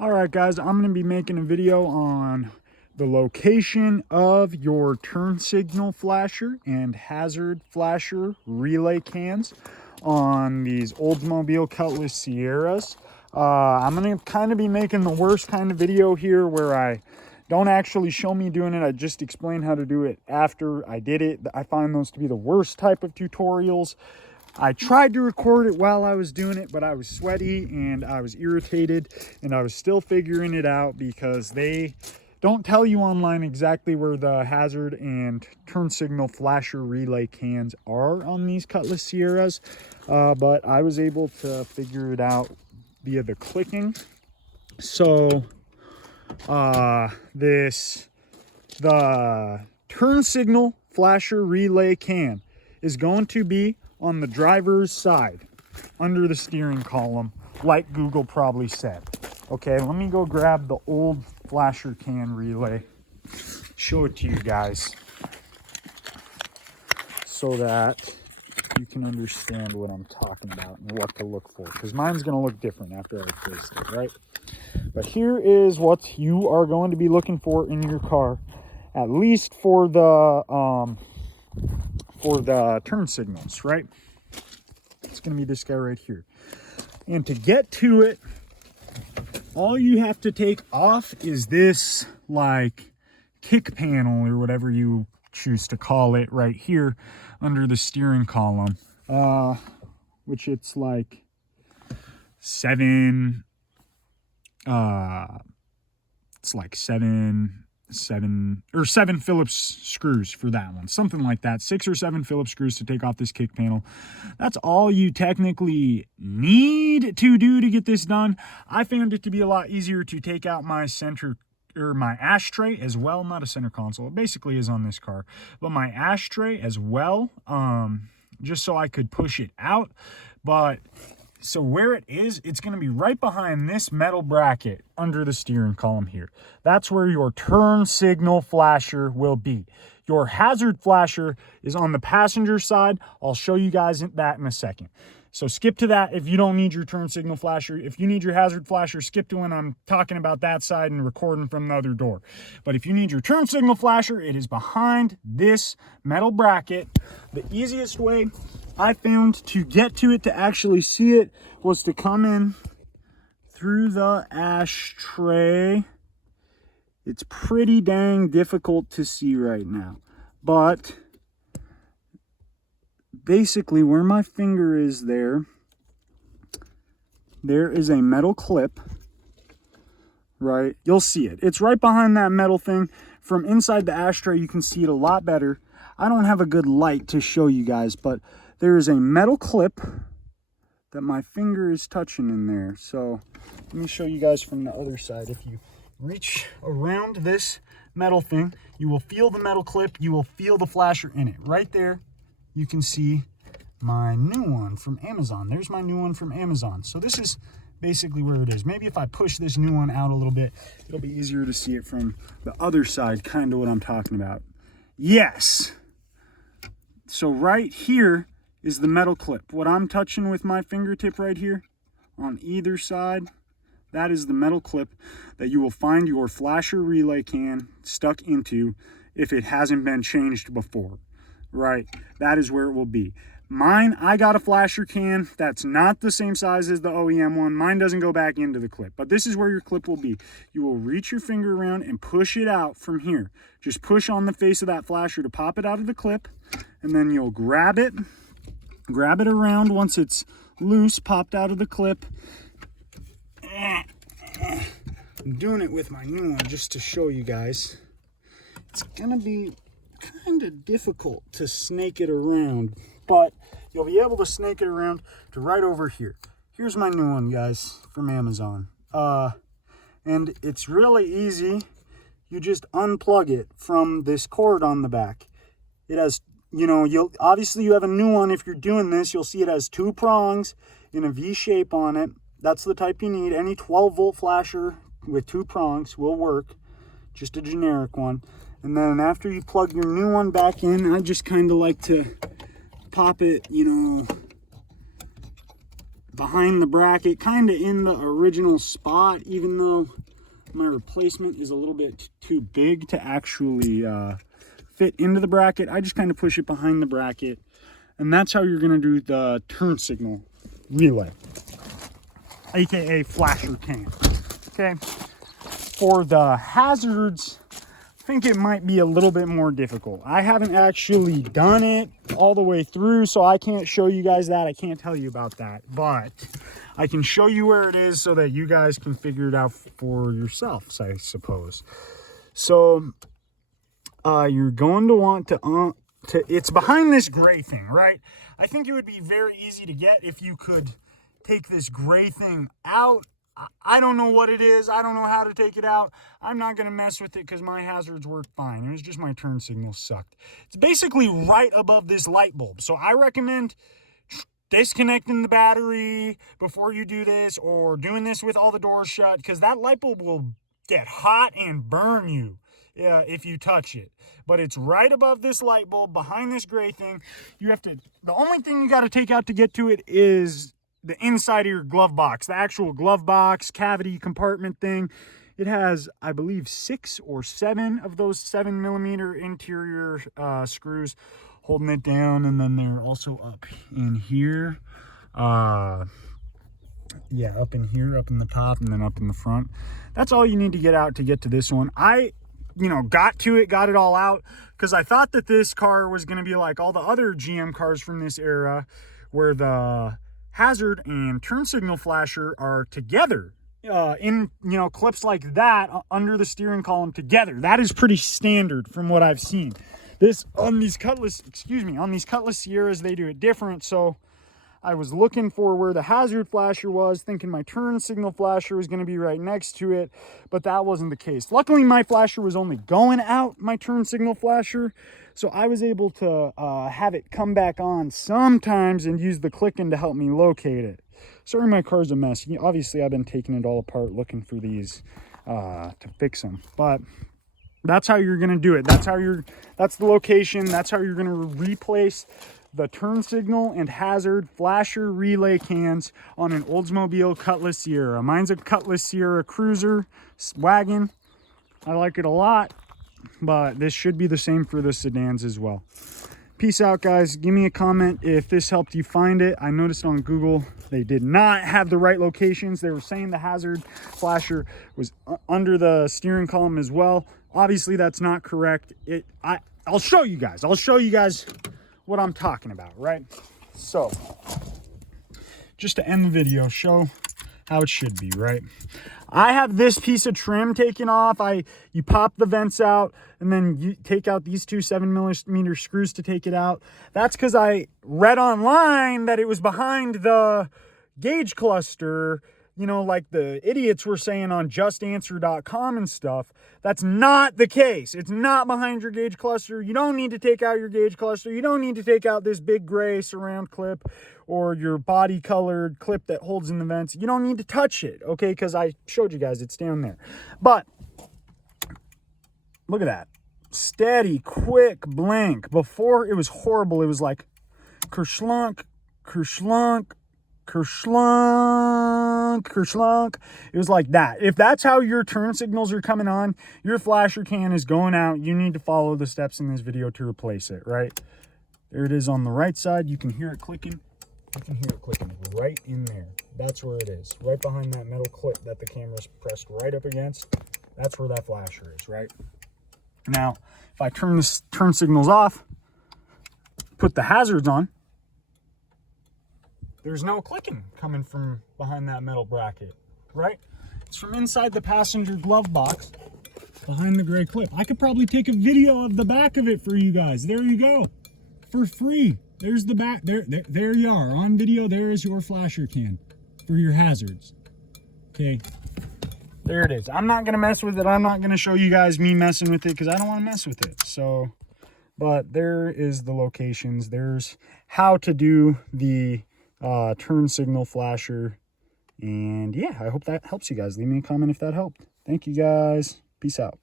All right, guys, I'm going to be making a video on the location of your turn signal flasher and hazard flasher relay cans on these Oldsmobile Cutlass Cieras. I'm going to kind of be making the worst kind of video here where I don't actually show me doing it. I just explain how to do it after I did it. I find those to be the worst type of tutorials. I tried to record it while I was doing it, but I was sweaty and I was irritated and I was still figuring it out because they don't tell you online exactly where the hazard and turn signal flasher relay cans are on these Cutlass Cieras, but I was able to figure it out via the clicking. So the turn signal flasher relay can is going to be on the driver's side under the steering column, like Google probably said. Okay, let me go grab the old flasher can relay, show it to you guys so that you can understand what I'm talking about and what to look for, because mine's going to look different after I placed it, right? But here is what you are going to be looking for in your car, at least for the turn signals, right? It's going to be this guy right here. And to get to it, all you have to take off is this like kick panel or whatever you choose to call it right here under the steering column, which it's like seven Phillips screws for that one, something like that. 6 or 7 Phillips screws to take off this kick panel. That's all you technically need to do to get this done. I found it to be a lot easier to take out my my ashtray as well, not a center console, it basically is on this car, but my ashtray as well, just so I could push it out. But so where it is, it's going to be right behind this metal bracket under the steering column here. That's where your turn signal flasher will be. Your hazard flasher is on the passenger side. I'll show you guys that in a second. So skip to that if you don't need your turn signal flasher. If you need your hazard flasher, skip to when I'm talking about that side and recording from the other door. But if you need your turn signal flasher, it is behind this metal bracket. The easiest way I found to get to it, to actually see it, was to come in through the ashtray. It's pretty dang difficult to see right now, but basically where my finger is, there is a metal clip, right? You'll see it. It's right behind that metal thing. From inside the ashtray, you can see it a lot better. I don't have a good light to show you guys, but there is a metal clip that my finger is touching in there. So let me show you guys from the other side. If you reach around this metal thing, you will feel the metal clip. You will feel the flasher in it. Right there, you can see my new one from Amazon. There's my new one from Amazon. So this is basically where it is. Maybe if I push this new one out a little bit, it'll be easier to see it from the other side, kind of what I'm talking about. Yes. So right here is the metal clip. What I'm touching with my fingertip right here on either side, that is the metal clip that you will find your flasher relay can stuck into if it hasn't been changed before, right? That is where it will be. Mine, I got a flasher can that's not the same size as the OEM one. Mine doesn't go back into the clip, but this is where your clip will be. You will reach your finger around and push it out from here. Just push on the face of that flasher to pop it out of the clip, and then you'll grab it around. Once it's loose, popped out of the clip. I'm doing it with my new one just to show you guys. It's gonna be kind of difficult to snake it around, but you'll be able to snake it around to right over here. Here's my new one, guys, from Amazon. And it's really easy. You just unplug it from this cord on the back. It has, you know, you have a new one. If you're doing this, you'll see it has 2 prongs in a V shape on it. That's the type you need. Any 12-volt flasher with 2 prongs will work, just a generic one. And then after you plug your new one back in, I just kind of like to pop it, you know, behind the bracket, kind of in the original spot, even though my replacement is a little bit too big to actually fit into the bracket. I just kind of push it behind the bracket, and that's how you're going to do the turn signal relay, aka flasher can. Okay, for the hazards, I think it might be a little bit more difficult. I haven't actually done it all the way through, so I can't show you guys that. I can't tell you about that, but I can show you where it is so that you guys can figure it out for yourselves, I suppose. So you're going to want to it's behind this gray thing, right? I think it would be very easy to get if you could take this gray thing out. I don't know what it is. I don't know how to take it out. I'm not going to mess with it because my hazards work fine. It was just my turn signal sucked. It's basically right above this light bulb. So I recommend disconnecting the battery before you do this, or doing this with all the doors shut, because that light bulb will get hot and burn you if you touch it. But it's right above this light bulb, behind this gray thing. You have to, the only thing you got to take out to get to it is the inside of your glove box, the actual glove box cavity compartment thing. It has, I believe, 6 or 7 of those 7mm interior screws holding it down, and then they're also up in here. Yeah, up in here, up in the top, and then up in the front. That's all you need to get out to get to this one. I got it all out because I thought that this car was going to be like all the other GM cars from this era, where the hazard and turn signal flasher are together in clips like that under the steering column together. That is pretty standard from what I've seen. This on these Cutlass Cieras, they do it different. So I was looking for where the hazard flasher was, thinking my turn signal flasher was going to be right next to it, but that wasn't the case. Luckily, my flasher was only going out, my turn signal flasher, so I was able to have it come back on sometimes and use the clicking to help me locate it. Sorry, my car's a mess. Obviously, I've been taking it all apart looking for these to fix them, but that's how you're going to do it. That's the location. That's how you're going to replace the turn signal and hazard flasher relay cans on an Oldsmobile Cutlass Ciera. Mine's a Cutlass Ciera Cruiser wagon. I like it a lot, but this should be the same for the sedans as well. Peace out, guys. Give me a comment if this helped you find it. I noticed on Google they did not have the right locations. They were saying the hazard flasher was under the steering column as well. Obviously, that's not correct. I'll show you guys. I'll show you guys what I'm talking about, right? So, just to end the video, show how it should be, right? I have this piece of trim taken off. You pop the vents out, and then you take out these two 7mm screws to take it out. That's because I read online that it was behind the gauge cluster, like the idiots were saying on justanswer.com and stuff. That's not the case. It's not behind your gauge cluster. You don't need to take out your gauge cluster. You don't need to take out this big gray surround clip or your body colored clip that holds in the vents. You don't need to touch it, okay? Because I showed you guys it's down there. But look at that. Steady, quick blink. Before, it was horrible. It was like kerslunk, kerslunk, kerslunk, kerslunk. It was like that. If that's how your turn signals are coming on, your flasher can is going out. You need to follow the steps in this video to replace it, right? There it is on the right side. You can hear it clicking. You can hear it clicking right in there. That's where it is. Right behind that metal clip that the camera's pressed right up against. That's where that flasher is, right? Now, if I turn this turn signals off, put the hazards on, there's no clicking coming from behind that metal bracket, right? It's from inside the passenger glove box behind the gray clip. I could probably take a video of the back of it for you guys. There you go, for free. There's the back. There you are on video. There is your flasher can for your hazards. Okay, there it is. I'm not gonna mess with it. I'm not gonna show you guys me messing with it because I don't want to mess with it. So, but there is the locations. There's how to do the turn signal flasher, and yeah, I hope that helps you guys. Leave me a comment if that helped. Thank you guys. Peace out.